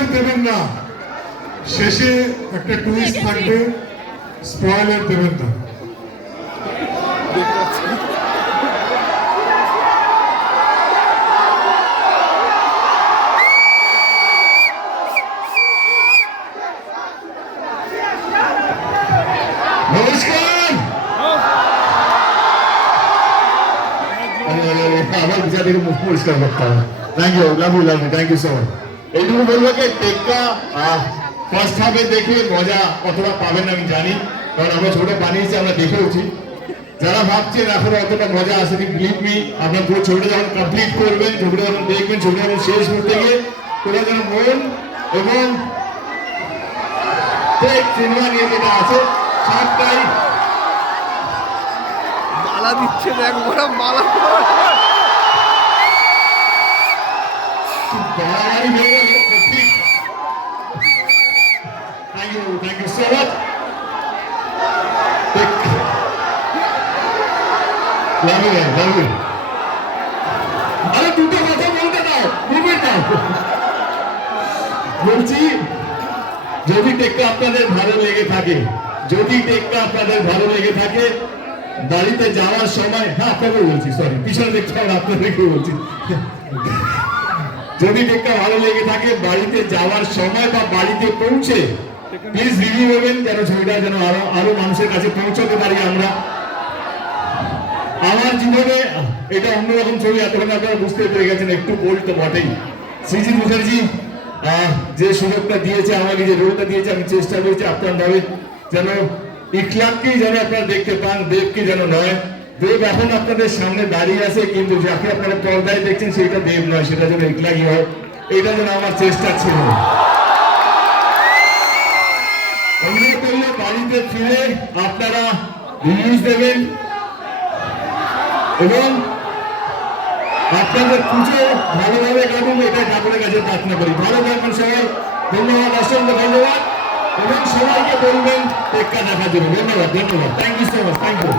Spoiler দেবেন না, শেষে একটা টুইস্ট থাকবে, স্পয়লার দেবেন না। নমস্কার। আমার বিচারের মুখ পরিষ্কার করতে হবে। Thank you, love you, thank you so much. এইটুকু বলবো যে টেক্কা ফার্স্ট হাফে দেখে মজা কতটা পাবেন আমি জানি, কারণ আমরা ছোট বানিয়েছি, আমরা দেখেওছি। যারা ভাবছেন এখন অতটা মজা আসেনি, বিলিভ মি, আপনার পুরো ছবিটা যখন কমপ্লিট করবেন, ছবিটা যখন দেখবেন, ছবিটা যখন শেষ করতে গিয়ে তোরা যেন মন এবং সিনেমা নিয়ে যেটা আছে সবটাই মালা দিচ্ছে, দেখ বড় মালা বাড়াবাড়ি হয়ে গেল। Thank you so much. আরে দুটো কথা বলতে দাও, মুভমেন্ট দাও। বলছি যদি টেক্কা আপনাদের ভালো লেগে থাকে, যদি টেক্কা আপনাদের ভালো লেগে থাকে, বাড়িতে যাওয়ার সময়, হ্যাঁ আপনাকে বলছি, সরি পিছনে দেখতে হবে, আপনাদেরকে বলছি, যদি টেক্কা ভালো লেগে থাকে বাড়িতে যাওয়ার সময় বা বাড়িতে পৌঁছে প্লিজ রিভিউ করবেন, যেন ছবিটা যেন আরো মানুষের কাছে পৌঁছাতে পারি আমরা। আমার জীবনে এটা অন্যরকম ছবি, এতক্ষণ আপনারা বুঝতে পেরে গেছেন, একটু বোল্ড তো বটেই। সৃজিত মুখার্জি যে সুযোগটা দিয়েছে আমাকে, যে রোলটা দিয়েছে, আমি চেষ্টা করেছি আপনার ভাবে যেন ইখলাককেই যেন আপনারা দেখতে পান, দেবকে যেন নয়। দেব এখন আপনাদের সামনে দাঁড়িয়ে আছে, কিন্তু যাকে আপনারা পর্দায় দেখছেন সেটা দেব নয়, সেটা যেন ইখলাকই হয়, এটা যেন আমার চেষ্টা ছিল। অনুরোধ করলে বাড়িতে ফিরে আপনারা রিলিজ দেবেন এবং আপনাদের পুজো ভালোভাবে কাটুন, এটাই ঠাকুরের কাছে প্রার্থনা করি। ভালো থাকবেন সবাই, ধন্যবাদ, অসংখ্য ধন্যবাদ, এবং সবাইকে বলবেন টেক্কা দেখার জন্য। ধন্যবাদ, thank you so much, thank you.